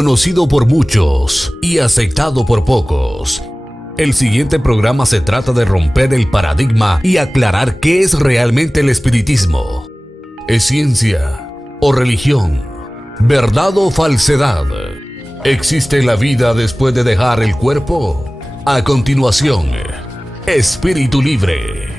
conocido por muchos y aceptado por pocos. El siguiente programa se trata de romper el paradigma y aclarar qué es realmente el espiritismo. ¿Es ciencia o religión? ¿Verdad o falsedad? ¿Existe la vida después de dejar el cuerpo? A continuación, Espíritu Libre.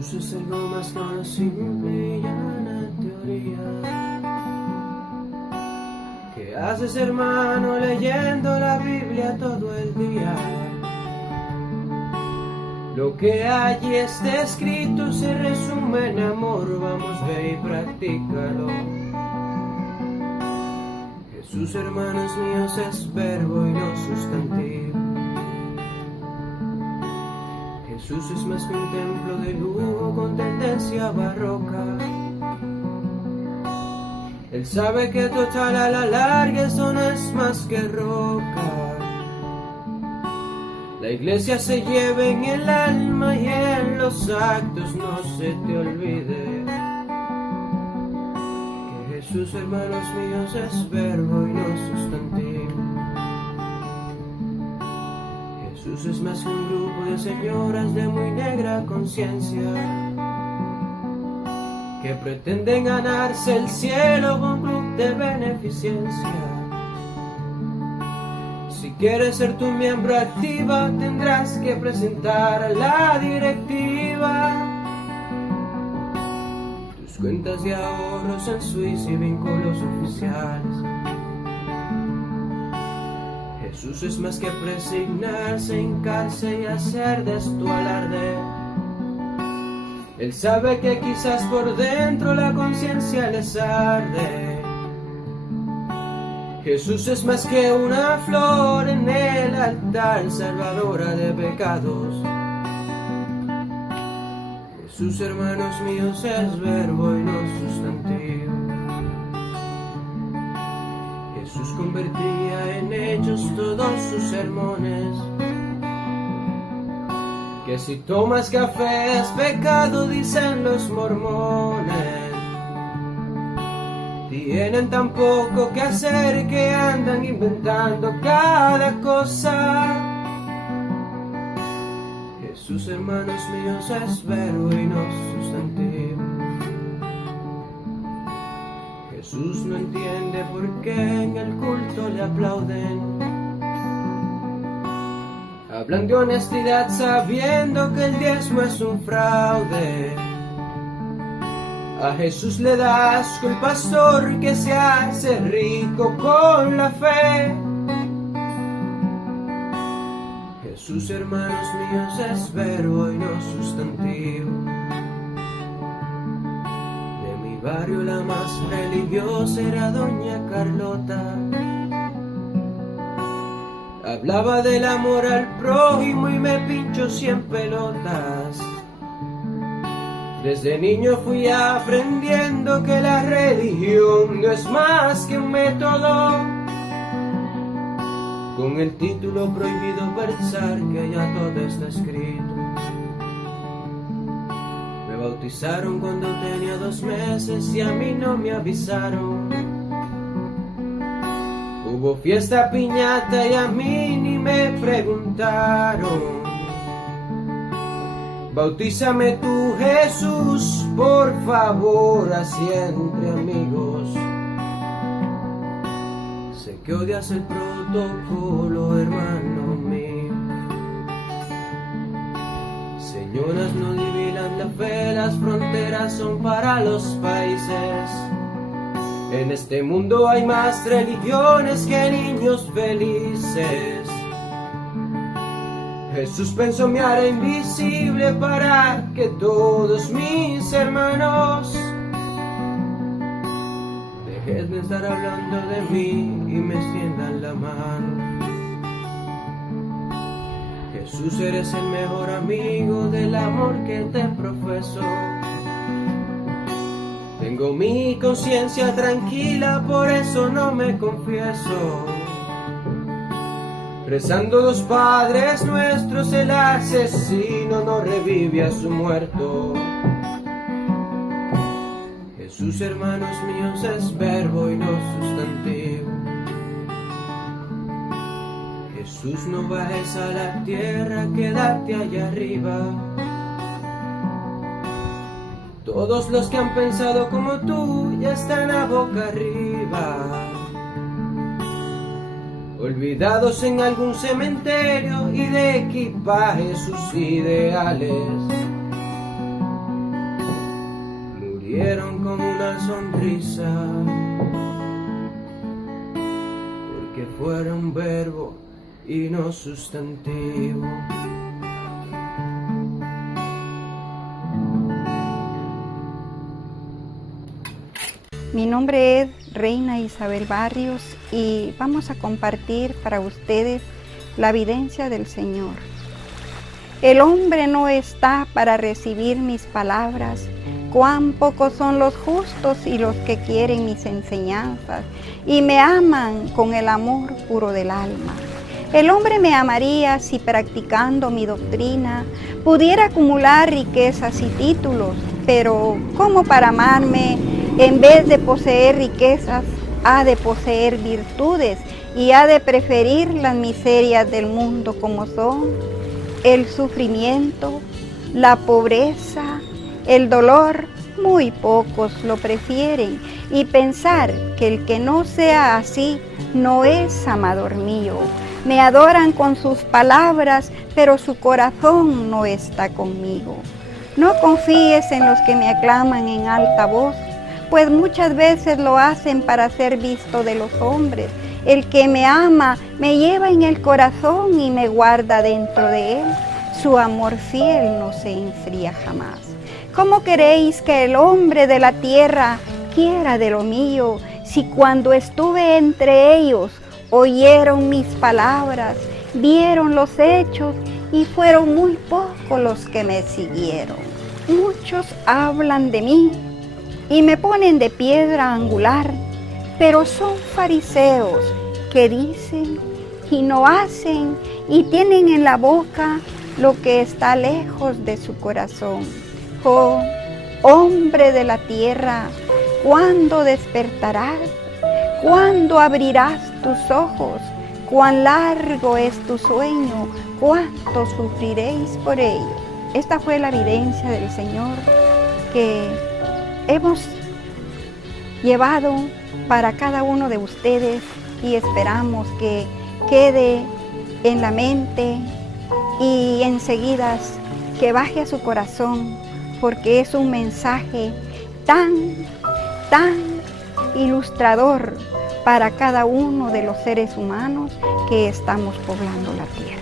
Jesús es algo más que una simple y llana teoría. ¿Qué haces, hermano, leyendo la Biblia todo el día? Lo que allí está escrito se resume en amor, vamos, ve y practícalo. Jesús, hermanos míos, es verbo y no sustantivo. Jesús es más que un templo de lujo con tendencia barroca. Él sabe que total a la larga eso no es más que roca. La iglesia se lleva en el alma y en los actos, no se te olvide que Jesús, hermanos míos, es verbo y no sustantivo. Jesús es más que un grupo de señoras de muy negra conciencia que pretenden ganarse el cielo con club de beneficencia. Si quieres ser tu miembro activa, tendrás que presentar a la directiva tus cuentas de ahorros en Suiza y vínculos oficiales. Jesús es más que presignarse, hincarse y hacer de esto alarde. Él sabe que quizás por dentro la conciencia les arde. Jesús es más que una flor en el altar, salvadora de pecados. Jesús, hermanos míos, es verbo y no sustantivo. Jesús convertía en hechos todos sus sermones. Que si tomas café es pecado, dicen los mormones. Tienen tan poco que hacer que andan inventando cada cosa. Jesús, hermanos míos, es verbo y no sustantivo. Jesús no entiende por qué en el culto le aplauden. Hablan de honestidad sabiendo que el diezmo es un fraude. A Jesús le da asco el pastor que se hace rico con la fe. Jesús, hermanos míos, es verbo y no sustantivo. De mi barrio la más religiosa era doña Carlota. Hablaba del amor al prójimo y me pinchó 100 pelotas. Desde niño fui aprendiendo que la religión no es más que un método. Con el título prohibido pensar que ya todo está escrito. Me bautizaron cuando tenía 2 meses y a mí no me avisaron. Hubo fiesta, piñata y a mí ni me preguntaron. Bautízame tú, Jesús, por favor, así entre amigos. Sé que odias el protocolo, hermano mío. Señoras no dividan la fe, las fronteras son para los países. En este mundo hay más religiones que niños felices. Jesús pensó me hará invisible para que todos mis hermanos dejen de estar hablando de mí y me extiendan la mano. Jesús, eres el mejor amigo del amor que te profeso. Tengo mi conciencia tranquila, por eso no me confieso. Rezando los Padres Nuestros, el asesino no revive a su muerto. Jesús, hermanos míos, es verbo y no sustantivo. Jesús, no bajes a la tierra, quédate allá arriba. Todos los que han pensado como tú ya están a boca arriba, olvidados en algún cementerio y de equipaje sus ideales. Murieron con una sonrisa, porque fueron verbo y no sustantivo. Mi nombre es Reina Isabel Barrios y vamos a compartir para ustedes la evidencia del Señor. El hombre no está para recibir mis palabras. Cuán pocos son los justos y los que quieren mis enseñanzas y me aman con el amor puro del alma. El hombre me amaría si practicando mi doctrina pudiera acumular riquezas y títulos, pero ¿cómo para amarme en vez de poseer riquezas ha de poseer virtudes y ha de preferir las miserias del mundo como son el sufrimiento, la pobreza, el dolor? Muy pocos lo prefieren, y pensar que el que no sea así no es amador mío. Me adoran con sus palabras, pero su corazón no está conmigo. No confíes en los que me aclaman en alta voz, pues muchas veces lo hacen para ser visto de los hombres. El que me ama me lleva en el corazón y me guarda dentro de él. Su amor fiel no se enfría jamás. ¿Cómo queréis que el hombre de la tierra quiera de lo mío, si cuando estuve entre ellos oyeron mis palabras, vieron los hechos y fueron muy pocos los que me siguieron? Muchos hablan de mí y me ponen de piedra angular, pero son fariseos que dicen y no hacen y tienen en la boca lo que está lejos de su corazón. Oh, hombre de la tierra, ¿cuándo despertarás? ¿Cuándo abrirás tus ojos? ¿Cuán largo es tu sueño? ¿Cuánto sufriréis por ello? Esta fue la evidencia del Señor que hemos llevado para cada uno de ustedes y esperamos que quede en la mente y enseguida que baje a su corazón, porque es un mensaje tan ilustrador para cada uno de los seres humanos que estamos poblando la tierra.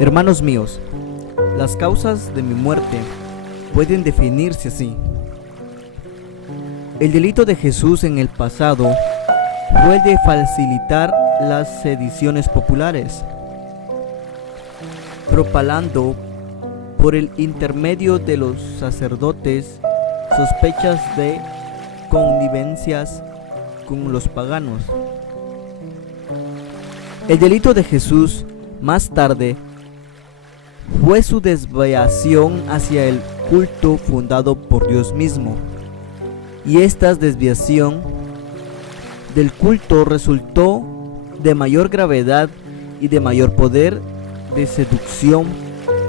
Hermanos míos, las causas de mi muerte pueden definirse así. El delito de Jesús en el pasado fue el de facilitar las sediciones populares, propalando por el intermedio de los sacerdotes sospechas de connivencias con los paganos. El delito de Jesús más tarde fue su desviación hacia el culto fundado por Dios mismo, y esta desviación del culto resultó de mayor gravedad y de mayor poder de seducción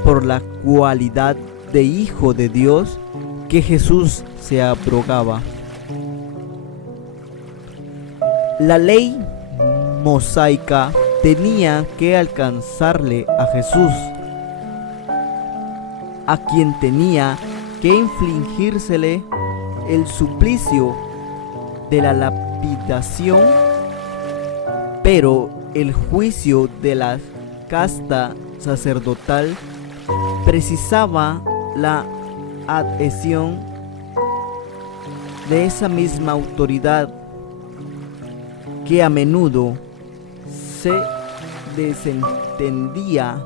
por la cualidad de Hijo de Dios que Jesús se abrogaba. La ley mosaica tenía que alcanzarle a Jesús, a quien tenía que infligírsele el suplicio de la lapidación, pero el juicio de la casta sacerdotal precisaba la adhesión de esa misma autoridad que a menudo se desentendía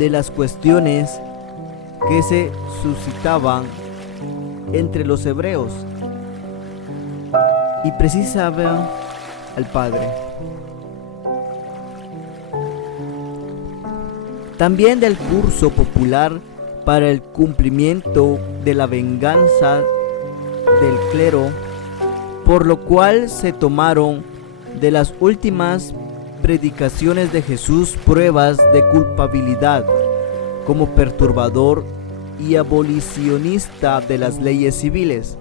de las cuestiones que se suscitaban entre los hebreos y precisaba al Padre. También del curso popular para el cumplimiento de la venganza del clero, por lo cual se tomaron de las últimas predicaciones de Jesús pruebas de culpabilidad como perturbador y abolicionista de las leyes civiles,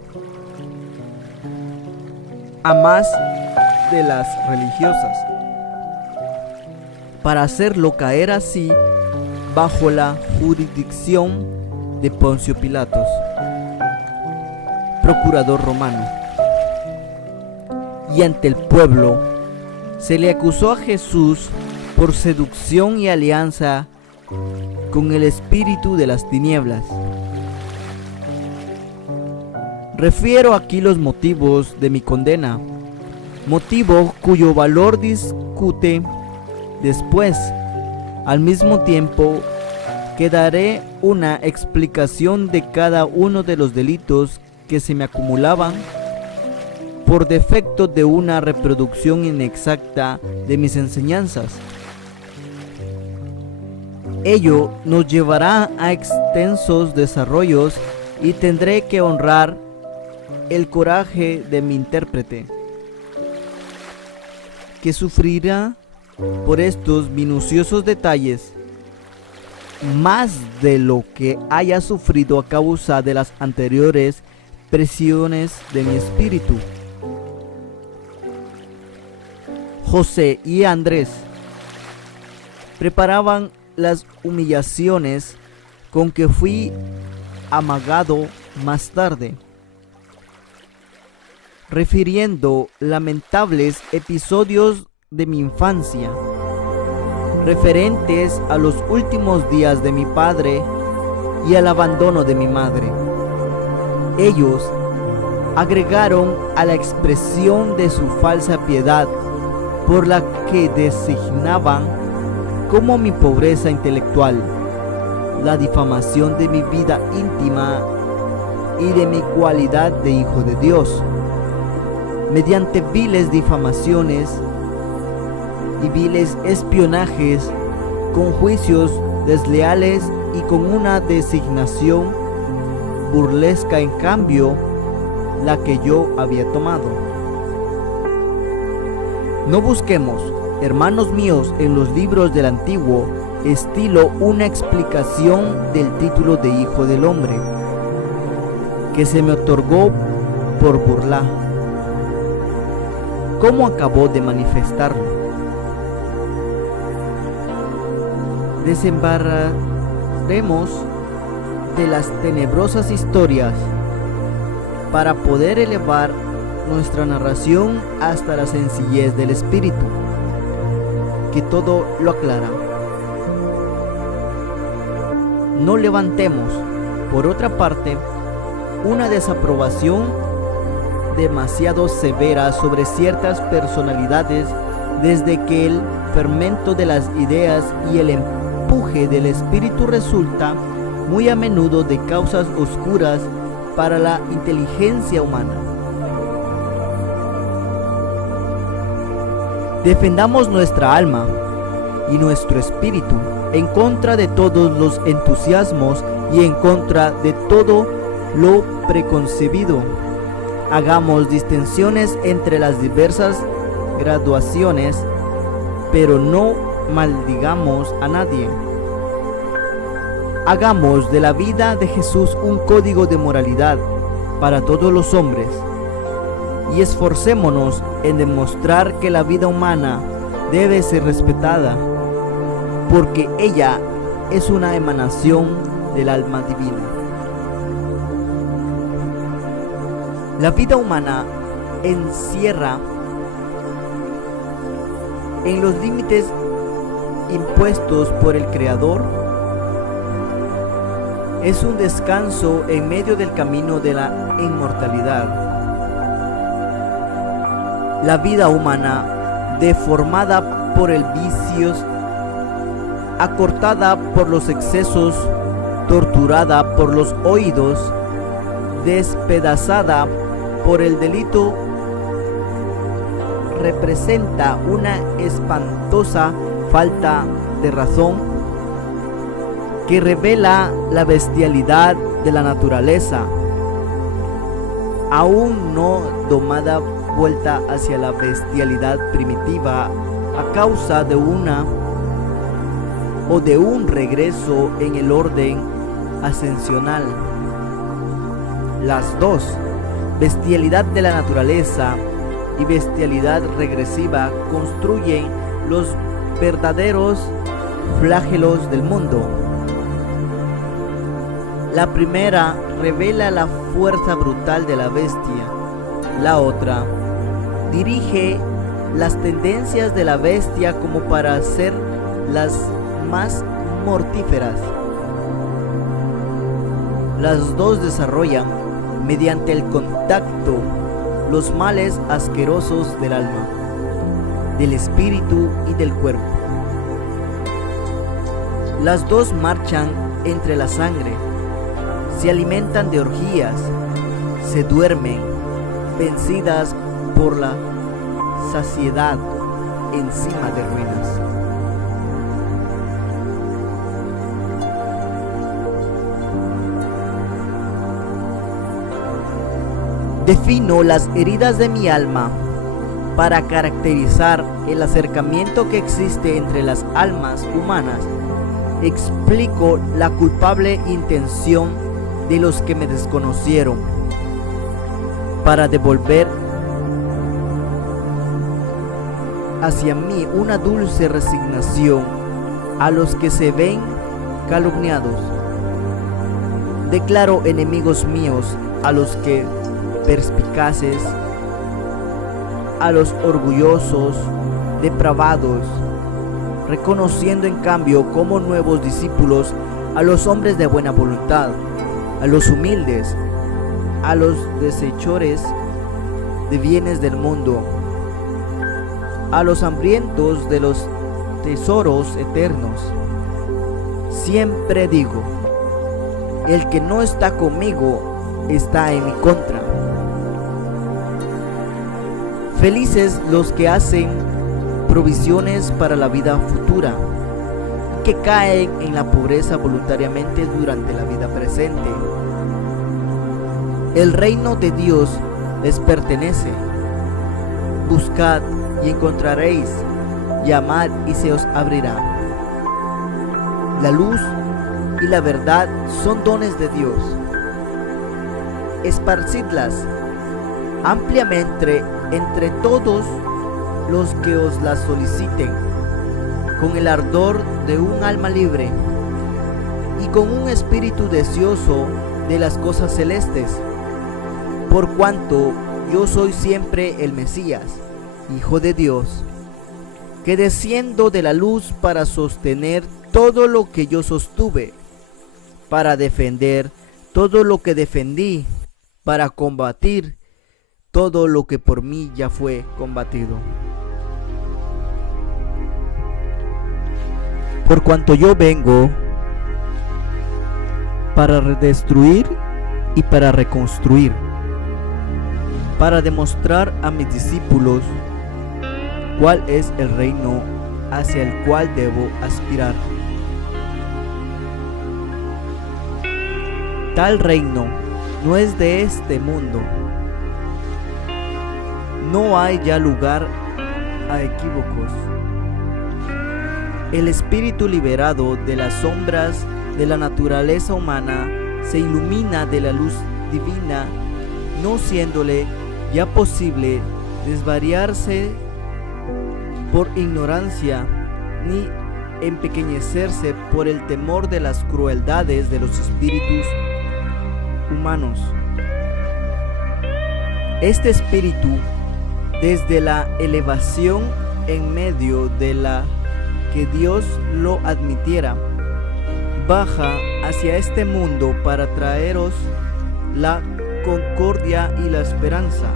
a más de las religiosas, para hacerlo caer así bajo la jurisdicción de Poncio Pilatos, procurador romano. Y ante el pueblo se le acusó a Jesús por seducción y alianza con el espíritu de las tinieblas. Refiero aquí los motivos de mi condena, motivo cuyo valor discute después. Al mismo tiempo que daré una explicación de cada uno de los delitos que se me acumulaban por defecto de una reproducción inexacta de mis enseñanzas. Ello nos llevará a extensos desarrollos y tendré que honrar el coraje de mi intérprete, que sufrirá por estos minuciosos detalles más de lo que haya sufrido a causa de las anteriores presiones de mi espíritu. José y Andrés preparaban las humillaciones con que fui amagado más tarde, refiriendo lamentables episodios de mi infancia, referentes a los últimos días de mi padre y al abandono de mi madre. Ellos agregaron a la expresión de su falsa piedad, por la que designaban como mi pobreza intelectual, la difamación de mi vida íntima y de mi cualidad de hijo de Dios, mediante viles difamaciones y viles espionajes, con juicios desleales y con una designación burlesca, en cambio, la que yo había tomado. No busquemos, hermanos míos, en los libros del antiguo estilo una explicación del título de Hijo del Hombre, que se me otorgó por burla, como acabó de manifestarlo. Desembarraremos de las tenebrosas historias para poder elevar nuestra narración hasta la sencillez del espíritu, que todo lo aclara. No levantemos, por otra parte, una desaprobación demasiado severa sobre ciertas personalidades, desde que el fermento de las ideas y el empuje del espíritu resulta muy a menudo de causas oscuras para la inteligencia humana. Defendamos nuestra alma y nuestro espíritu en contra de todos los entusiasmos y en contra de todo lo preconcebido Hagamos distinciones entre las diversas graduaciones, pero no maldigamos a nadie. Hagamos de la vida de Jesús un código de moralidad para todos los hombres y esforcémonos en demostrar que la vida humana debe ser respetada, porque ella es una emanación del alma divina. La vida humana encierra en los límites impuestos por el Creador. Es un descanso en medio del camino de la inmortalidad. La vida humana, deformada por el vicio, acortada por los excesos, torturada por los oídos, despedazada por el delito, representa una espantosa falta de razón que revela la bestialidad de la naturaleza, aún no domada, vuelta hacia la bestialidad primitiva a causa de un regreso en el orden ascensional. Las dos, bestialidad de la naturaleza y bestialidad regresiva, constituyen los verdaderos flagelos del mundo. La primera revela la fuerza brutal de la bestia. La otra dirige las tendencias de la bestia como para hacer las más mortíferas. Las dos desarrollan, mediante el contacto, los males asquerosos del alma, del espíritu y del cuerpo. Las dos marchan entre la sangre, se alimentan de orgías, se duermen, vencidas por la saciedad encima de ruinas. Defino las heridas de mi alma para caracterizar el acercamiento que existe entre las almas humanas. Explico la culpable intención de los que me desconocieron para devolver hacia mí una dulce resignación a los que se ven calumniados. Declaro enemigos míos a los que perspicaces, a los orgullosos, depravados, reconociendo en cambio como nuevos discípulos a los hombres de buena voluntad, a los humildes, a los deshechores de bienes del mundo, a los hambrientos de los tesoros eternos. Siempre digo, el que no está conmigo está en mi contra. Felices los que hacen provisiones para la vida futura, que caen en la pobreza voluntariamente durante la vida presente. El reino de Dios les pertenece. Buscad y encontraréis, llamad y se os abrirá. La luz y la verdad son dones de Dios. Esparcidlas ampliamente entre todos los que os las soliciten, con el ardor de un alma libre y con un espíritu deseoso de las cosas celestes, por cuanto yo soy siempre el Mesías, Hijo de Dios, que desciendo de la luz para sostener todo lo que yo sostuve, para defender todo lo que defendí, para combatir todo lo que por mí ya fue combatido. Por cuanto yo vengo para destruir y para reconstruir, para demostrar a mis discípulos cuál es el reino hacia el cual debo aspirar. Tal reino no es de este mundo, no hay ya lugar a equívocos. El espíritu liberado de las sombras de la naturaleza humana se ilumina de la luz divina, no siéndole ya posible desvariarse por ignorancia ni empequeñecerse por el temor de las crueldades de los espíritus humanos. Este espíritu, desde la elevación en medio de la que Dios lo admitiera, baja hacia este mundo para traeros la concordia y la esperanza,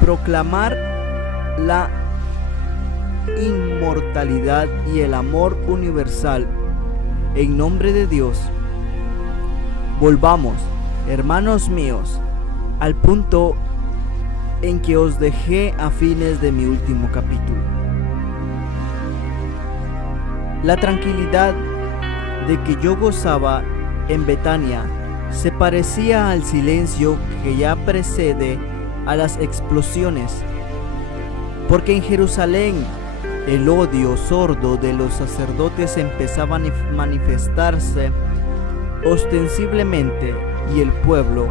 proclamar la inmortalidad y el amor universal en nombre de Dios. Volvamos, hermanos míos, al punto en que os dejé a fines de mi último capítulo. La tranquilidad de que yo gozaba en Betania se parecía al silencio que ya precede a las explosiones, porque en Jerusalén el odio sordo de los sacerdotes empezaba a manifestarse ostensiblemente, y el pueblo,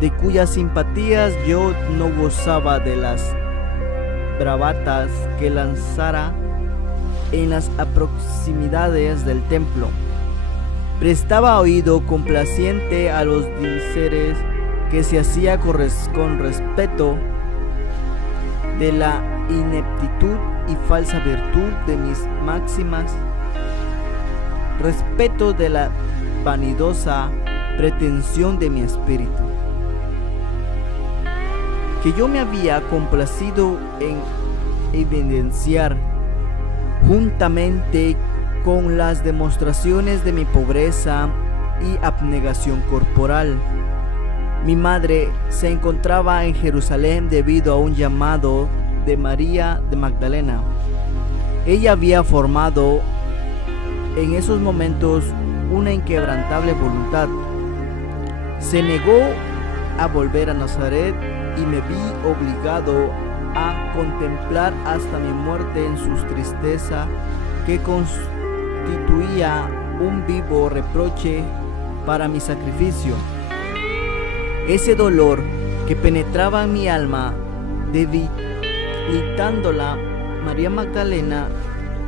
de cuyas simpatías yo no gozaba de las bravatas que lanzara en las proximidades del templo, prestaba oído complaciente a los diseres que se hacía con respeto de la ineptitud y falsa virtud de mis máximas, respeto de la vanidosa pretensión de mi espíritu, que yo me había complacido en evidenciar, juntamente con las demostraciones de mi pobreza y abnegación corporal. Mi madre se encontraba en Jerusalén debido a un llamado de María de Magdalena. Ella había formado en esos momentos una inquebrantable voluntad. Se negó a volver a Nazaret y me vi obligado a contemplar hasta mi muerte en su tristeza, que constituía un vivo reproche para mi sacrificio. Ese dolor que penetraba en mi alma, debilitándola, María Magdalena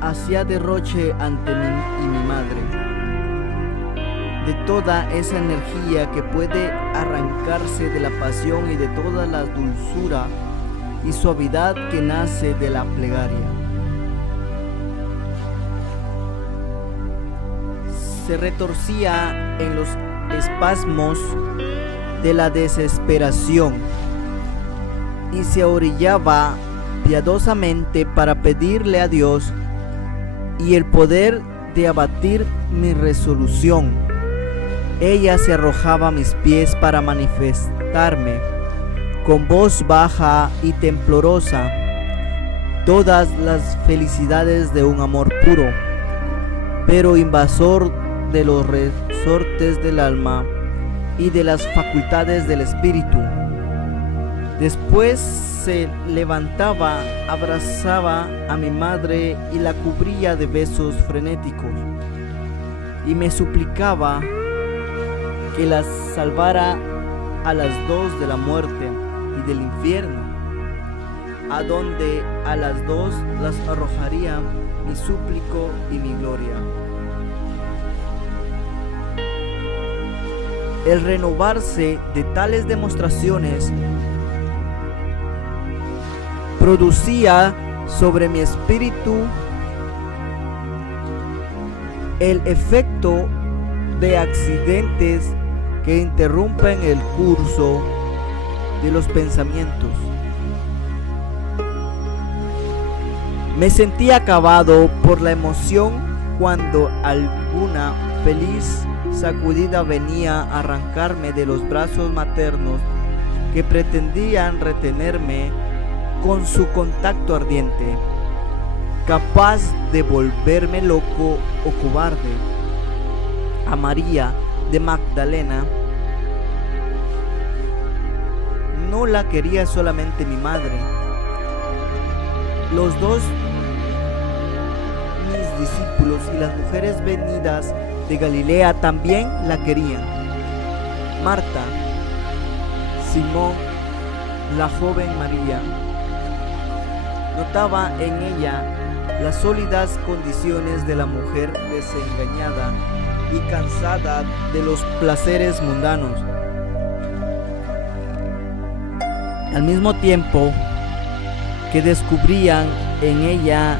hacía derroche ante mí y mi madre de toda esa energía que puede arrancarse de la pasión y de toda la dulzura y suavidad que nace de la plegaria. Se retorcía en los espasmos de la desesperación y se orillaba piadosamente para pedirle a Dios y el poder de abatir mi resolución. Ella se arrojaba a mis pies para manifestarme con voz baja y temblorosa todas las felicidades de un amor puro, pero invasor de los resortes del alma y de las facultades del espíritu. Después se levantaba, abrazaba a mi madre y la cubría de besos frenéticos, y me suplicaba que las salvara a las dos de la muerte y del infierno, a donde a las dos las arrojaría mi súplico y mi gloria. El renovarse de tales demostraciones producía sobre mi espíritu el efecto de accidentes que interrumpen el curso de los pensamientos. Me sentí acabado por la emoción cuando alguna feliz sacudida venía a arrancarme de los brazos maternos que pretendían retenerme con su contacto ardiente, capaz de volverme loco o cobarde. A María de Magdalena no la quería solamente mi madre. Los dos, mis discípulos y las mujeres venidas de Galilea también la querían. Marta, Simón, la joven María, notaba en ella las sólidas condiciones de la mujer desengañada y cansada de los placeres mundanos. Al mismo tiempo que descubrían en ella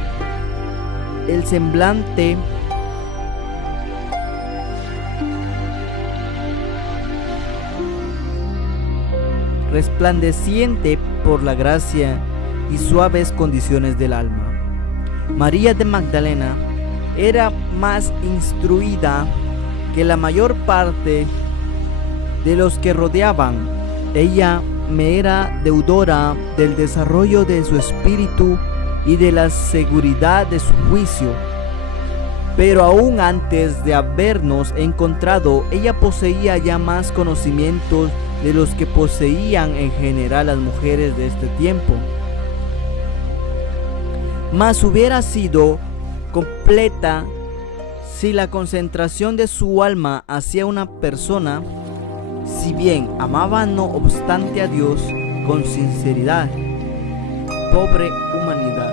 el semblante resplandeciente por la gracia y suaves condiciones del alma. María de Magdalena era más instruida que la mayor parte de los que rodeaban. Ella me era deudora del desarrollo de su espíritu y de la seguridad de su juicio. Pero aún antes de habernos encontrado, ella poseía ya más conocimientos de los que poseían en general las mujeres de este tiempo. Mas hubiera sido completa si la concentración de su alma hacia una persona, si bien amaba no obstante a Dios con sinceridad. Pobre humanidad.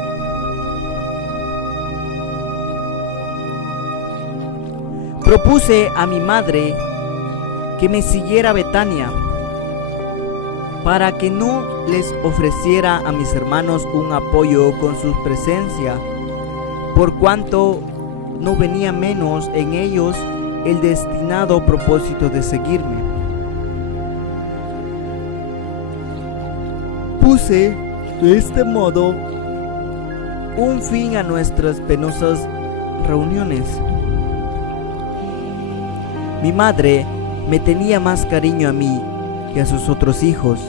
Propuse a mi madre que me siguiera a Betania, para que no les ofreciera a mis hermanos un apoyo con su presencia, por cuanto no venía menos en ellos el destinado propósito de seguirme. Puse de este modo un fin a nuestras penosas reuniones. Mi madre me tenía más cariño a mí que a sus otros hijos.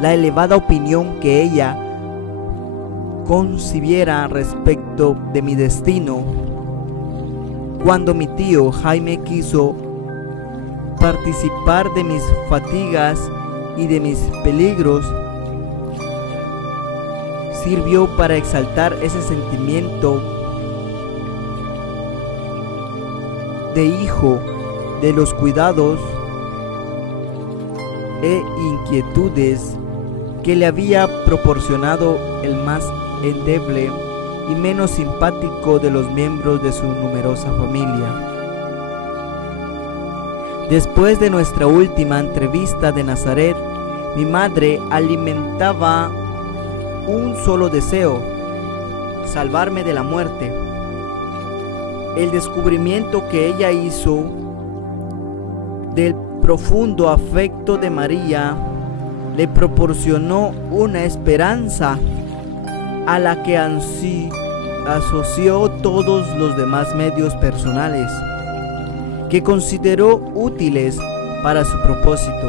La elevada opinión que ella concibiera respecto de mi destino, cuando mi tío Jaime quiso participar de mis fatigas y de mis peligros, sirvió para exaltar ese sentimiento de hijo de los cuidados e inquietudes que le había proporcionado el más endeble y menos simpático de los miembros de su numerosa familia. Después de nuestra última entrevista de Nazaret, mi madre alimentaba un solo deseo: salvarme de la muerte. El descubrimiento que ella hizo del profundo afecto de María le proporcionó una esperanza a la que así asoció todos los demás medios personales que consideró útiles para su propósito.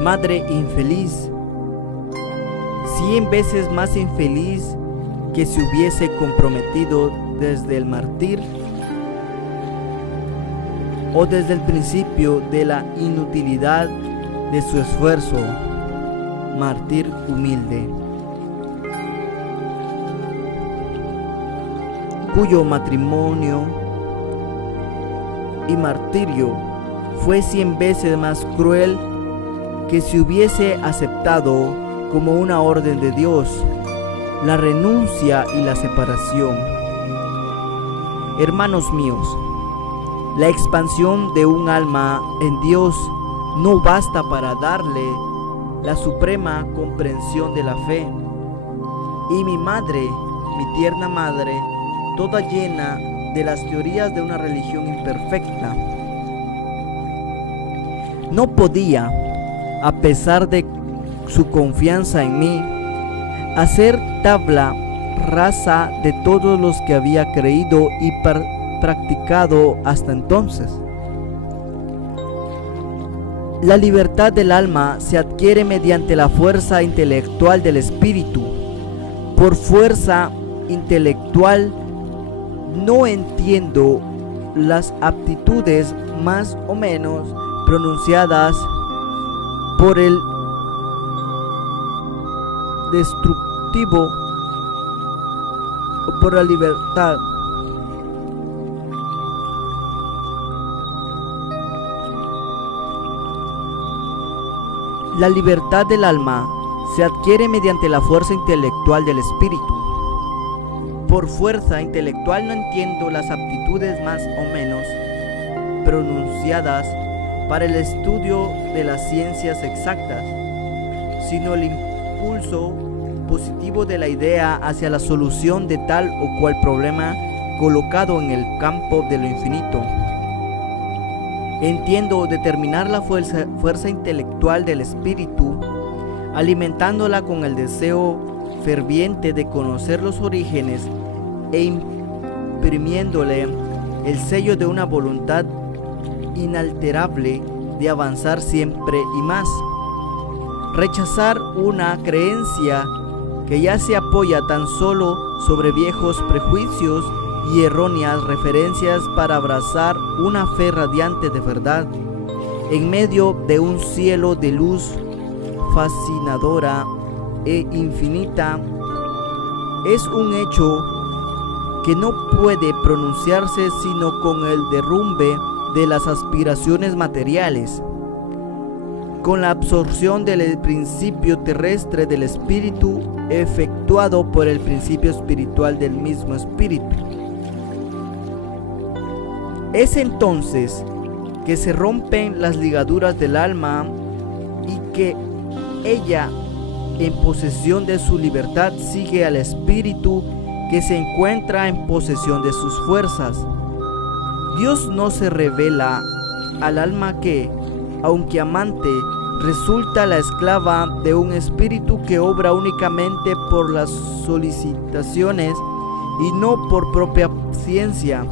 Madre infeliz, 100 veces más infeliz que se hubiese comprometido desde el mártir o desde el principio de la inutilidad de su esfuerzo, mártir humilde, cuyo matrimonio y martirio fue 100 veces más cruel que si hubiese aceptado como una orden de Dios la renuncia y la separación. Hermanos míos, la expansión de un alma en Dios no basta para darle la suprema comprensión de la fe. Y mi madre, mi tierna madre, toda llena de las teorías de una religión imperfecta, no podía, a pesar de su confianza en mí, hacer tabla rasa de todos los que había creído y practicado hasta entonces. La libertad del alma se adquiere mediante la fuerza intelectual del espíritu. Por fuerza intelectual no entiendo las aptitudes más o menos pronunciadas por el destructivo o por la libertad. La libertad del alma se adquiere mediante la fuerza intelectual del espíritu. Por fuerza intelectual no entiendo las aptitudes más o menos pronunciadas para el estudio de las ciencias exactas, sino el impulso positivo de la idea hacia la solución de tal o cual problema colocado en el campo de lo infinito. Entiendo determinar la fuerza intelectual del espíritu, alimentándola con el deseo ferviente de conocer los orígenes e imprimiéndole el sello de una voluntad inalterable de avanzar siempre y más. Rechazar una creencia que ya se apoya tan solo sobre viejos prejuicios y erróneas referencias para abrazar una fe radiante de verdad en medio de un cielo de luz fascinadora e infinita, es un hecho que no puede pronunciarse sino con el derrumbe de las aspiraciones materiales, con la absorción del principio terrestre del espíritu efectuado por el principio espiritual del mismo espíritu. Es entonces que se rompen las ligaduras del alma y que ella, en posesión de su libertad, sigue al espíritu que se encuentra en posesión de sus fuerzas. Dios no se revela al alma que, aunque amante, resulta la esclava de un espíritu que obra únicamente por las solicitaciones y no por propia ciencia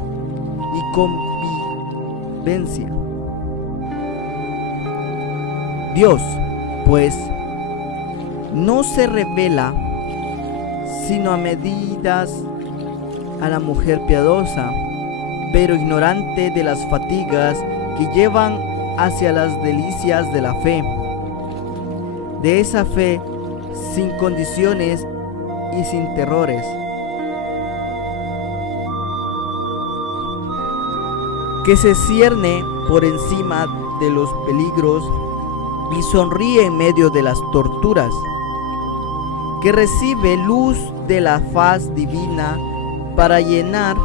y convivencia. Dios, pues, no se revela sino a medidas a la mujer piadosa, pero ignorante de las fatigas que llevan hacia las delicias de la fe, de esa fe sin condiciones y sin terrores, que se cierne por encima de los peligros y sonríe en medio de las torturas, que recibe luz de la faz divina para llenar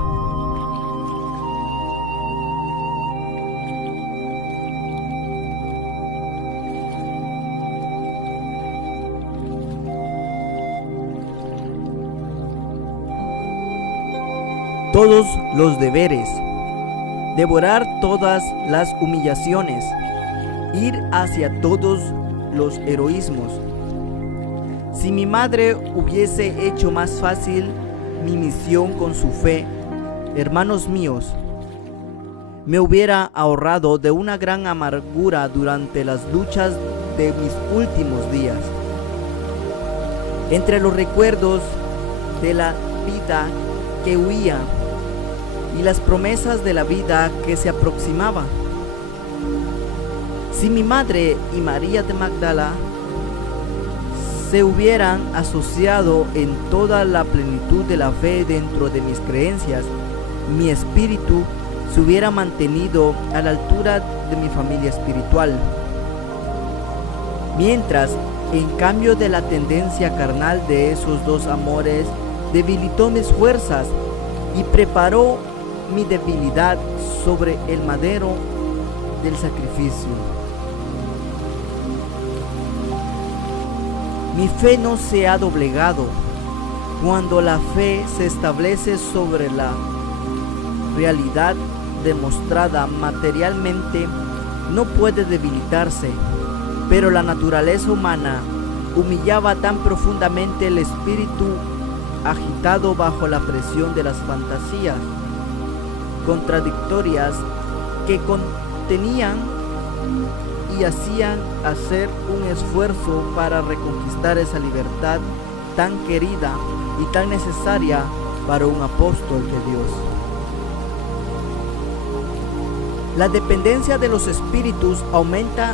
todos los deberes, devorar todas las humillaciones, ir hacia todos los heroísmos. Si mi madre hubiese hecho más fácil mi misión con su fe, hermanos míos, me hubiera ahorrado de una gran amargura durante las luchas de mis últimos días. Entre los recuerdos de la vida que huía y las promesas de la vida que se aproximaba, si mi madre y María de Magdala se hubieran asociado en toda la plenitud de la fe dentro de mis creencias, mi espíritu se hubiera mantenido a la altura de mi familia espiritual. Mientras, en cambio de la tendencia carnal de esos dos amores, debilitó mis fuerzas y preparó mi debilidad sobre el madero del sacrificio. Mi fe no se ha doblegado. Cuando la fe se establece sobre la realidad demostrada materialmente, no puede debilitarse, pero la naturaleza humana humillaba tan profundamente el espíritu agitado bajo la presión de las fantasías contradictorias que contenían y hacían hacer un esfuerzo para reconquistar esa libertad tan querida y tan necesaria para un apóstol de Dios. La dependencia de los espíritus aumenta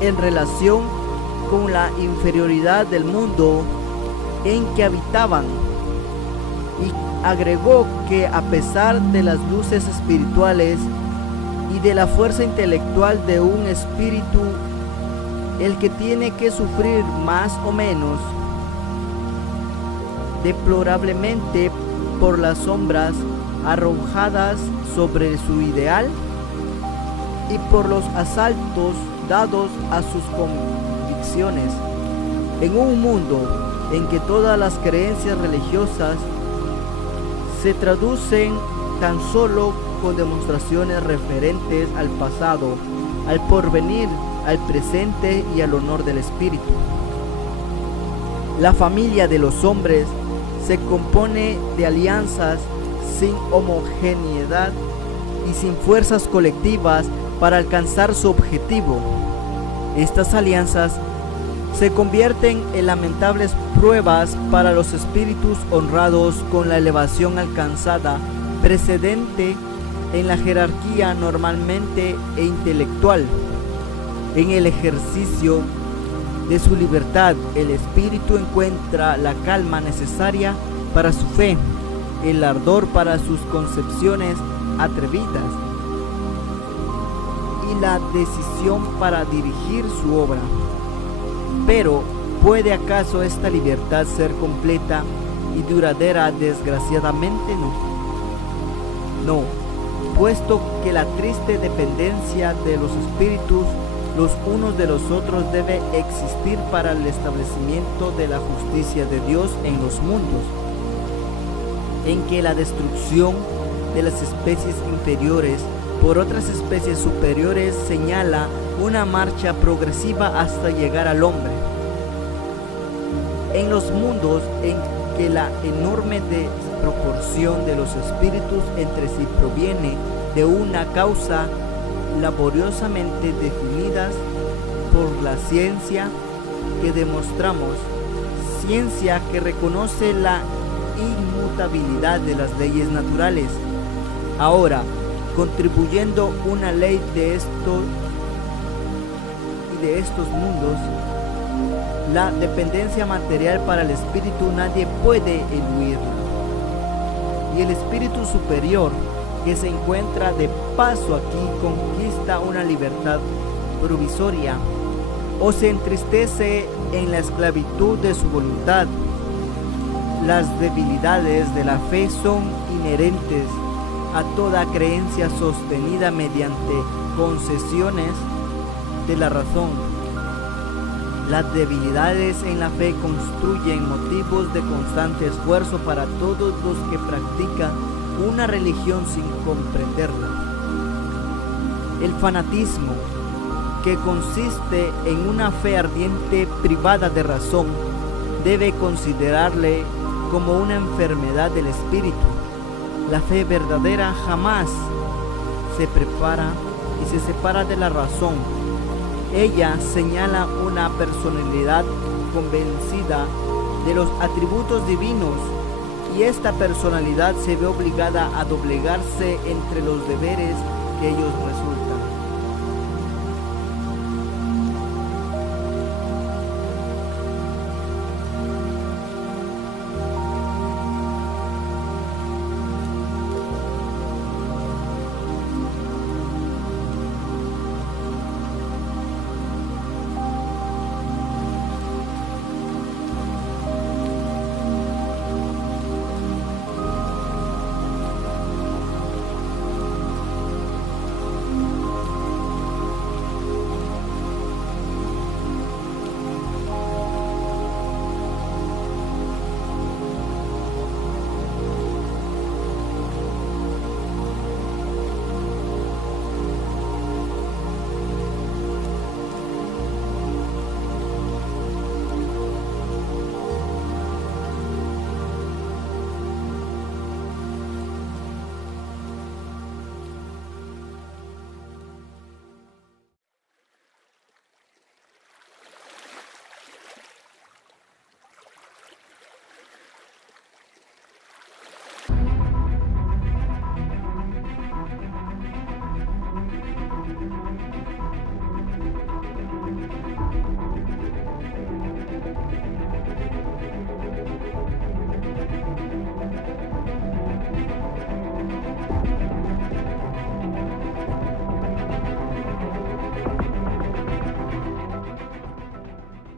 en relación con la inferioridad del mundo en que habitaban, y agregó que a pesar de las luces espirituales y de la fuerza intelectual de un espíritu, el que tiene que sufrir más o menos deplorablemente por las sombras arrojadas sobre su ideal y por los asaltos dados a sus convicciones, en un mundo en que todas las creencias religiosas se traducen tan solo con demostraciones referentes al pasado, al porvenir, al presente y al honor del espíritu. La familia de los hombres se compone de alianzas sin homogeneidad y sin fuerzas colectivas para alcanzar su objetivo. Estas alianzas se convierten en lamentables pruebas para los espíritus honrados con la elevación alcanzada precedente en la jerarquía normalmente e intelectual. En el ejercicio de su libertad, el espíritu encuentra la calma necesaria para su fe, el ardor para sus concepciones atrevidas y la decisión para dirigir su obra. Pero, ¿puede acaso esta libertad ser completa y duradera? Desgraciadamente no, puesto que la triste dependencia de los espíritus los unos de los otros debe existir para el establecimiento de la justicia de Dios en los mundos, en que la destrucción de las especies inferiores por otras especies superiores señala una marcha progresiva hasta llegar al hombre. En los mundos en que la enorme desproporción de los espíritus entre sí proviene de una causa laboriosamente definidas por la ciencia que demostramos, ciencia que reconoce la inmutabilidad de las leyes naturales, ahora contribuyendo una ley de estos mundos, la dependencia material para el espíritu nadie puede eludirla, y el espíritu superior que se encuentra de paso aquí conquista una libertad provisoria o se entristece en la esclavitud de su voluntad. Las debilidades de la fe son inherentes a toda creencia sostenida mediante concesiones de la razón. Las debilidades en la fe construyen motivos de constante esfuerzo para todos los que practican una religión sin comprenderla. El fanatismo, que consiste en una fe ardiente privada de razón, debe considerarle como una enfermedad del espíritu. La fe verdadera jamás se prepara y se separa de la razón. Ella señala una personalidad convencida de los atributos divinos, y esta personalidad se ve obligada a doblegarse entre los deberes que ellos resultan.